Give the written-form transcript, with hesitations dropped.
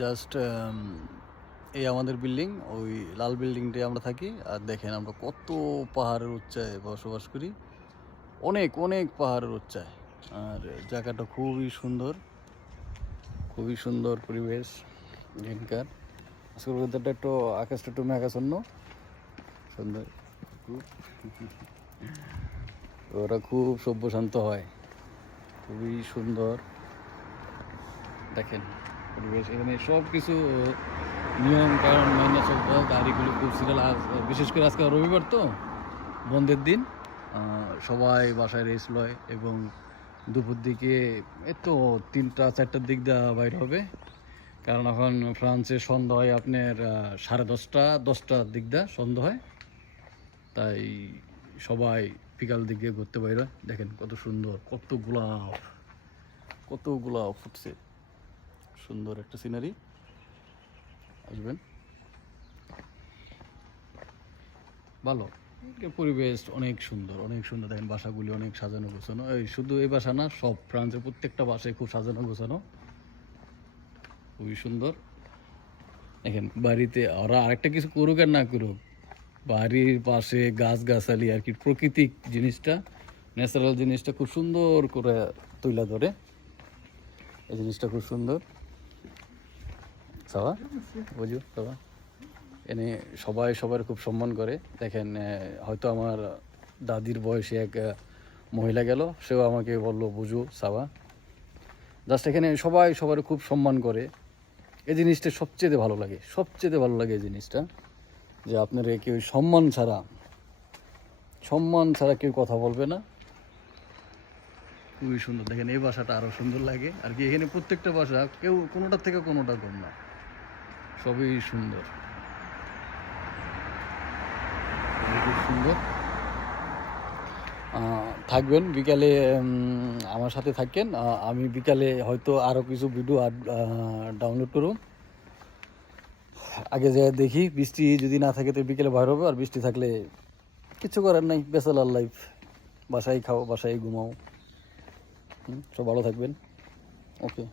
Just এই আমাদের building, ওই লাল বিল্ডিংটাই আমরা থাকি। আর দেখেন আমরা কত পাহাড়ের উচ্চায় বসবাস করি, অনেক অনেক পাহাড়ের উচ্চায়। আর জায়গাটা খুবই সুন্দর, খুবই সুন্দর পরিবেশ এখানকার। আজকের ওয়েদারটা একটু, আকাশটা একটু মেঘাচ্ছন্ন, সুন্দর। ওরা খুব সভ্য শান্ত হয়, খুবই সুন্দর। দেখেন পরিবেশ, এখানে সব কিছু নিয়ম কারণ মেনে চলতে হয়। গাড়িগুলো খুব সিরিয়াল, বিশেষ করে আজকে রবিবার তো, বন্ধের দিন, সবাই বাসায় রেস্ট লয় এবং দুপুর দিকে এই তো 3টা-4টার দিক দিয়ে বাইর হবে। কারণ এখন ফ্রান্সে সন্ধ্যা হয় আপনার 10:30-10টার দিক দিয়ে সন্ধ্যা হয়, তাই সবাই বিকাল দিকে ঘুরতে বাইরে। দেখেন কত সুন্দর, কত গোলাপ ফুটছে, সুন্দর একটা সিনারি। আসবেন, ভালো পরিবেশ, অনেক সুন্দর, অনেক সুন্দর। দেখেন বাসাগুলি অনেক সাজানো গোছানো। এই শুধু এই বাসা না, সব ফ্রান্সের প্রত্যেকটা বাসায় খুব সাজানো গোছানো, খুবই সুন্দর। দেখেন বাড়িতে ওরা আরেকটা কিছু করুক আর না করুক, বাড়ির পাশে গাছগাছালি আর কি, প্রাকৃতিক জিনিসটা, ন্যাচারাল জিনিসটা খুব সুন্দর করে তুলে ধরে। এই জিনিসটা খুব সুন্দর। সাবা বুঝু সাবা, এনে সবাই সবার খুব সম্মান করে। দেখেন হয়তো আমার দাদির বয়সে এক মহিলা গেল, সেও আমাকে বললো বুঝু সাবা। জাস্ট এখানে সবাই সবার খুব সম্মান করে। এই জিনিসটা সবচেয়ে ভালো লাগে, সবচেয়ে ভালো লাগে এই জিনিসটা, যে আপনার কেউ সম্মান ছাড়া কেউ কথা বলবে না। খুবই সুন্দর। দেখেন এই বাসাটা আরও সুন্দর লাগে আর কি। এখানে প্রত্যেকটা বাসা কেউ কোনোটার থেকে কোনোটা কম না, সবই সুন্দর, খুব সুন্দর। থাকবেন বিকালে, আমার সাথে থাকেন। আমি বিকালে হয়তো আরও কিছু ভিডিও ডাউনলোড করব। আগে যাই দেখি, বৃষ্টি যদি না থাকে তো বিকেলে বাইর হবে, আর বৃষ্টি থাকলে কিছু করার নাই, ব্যাচেলার লাইফ, বাসায় খাও বাসায় ঘুমাও। সব ভালো থাকবেন, ওকে।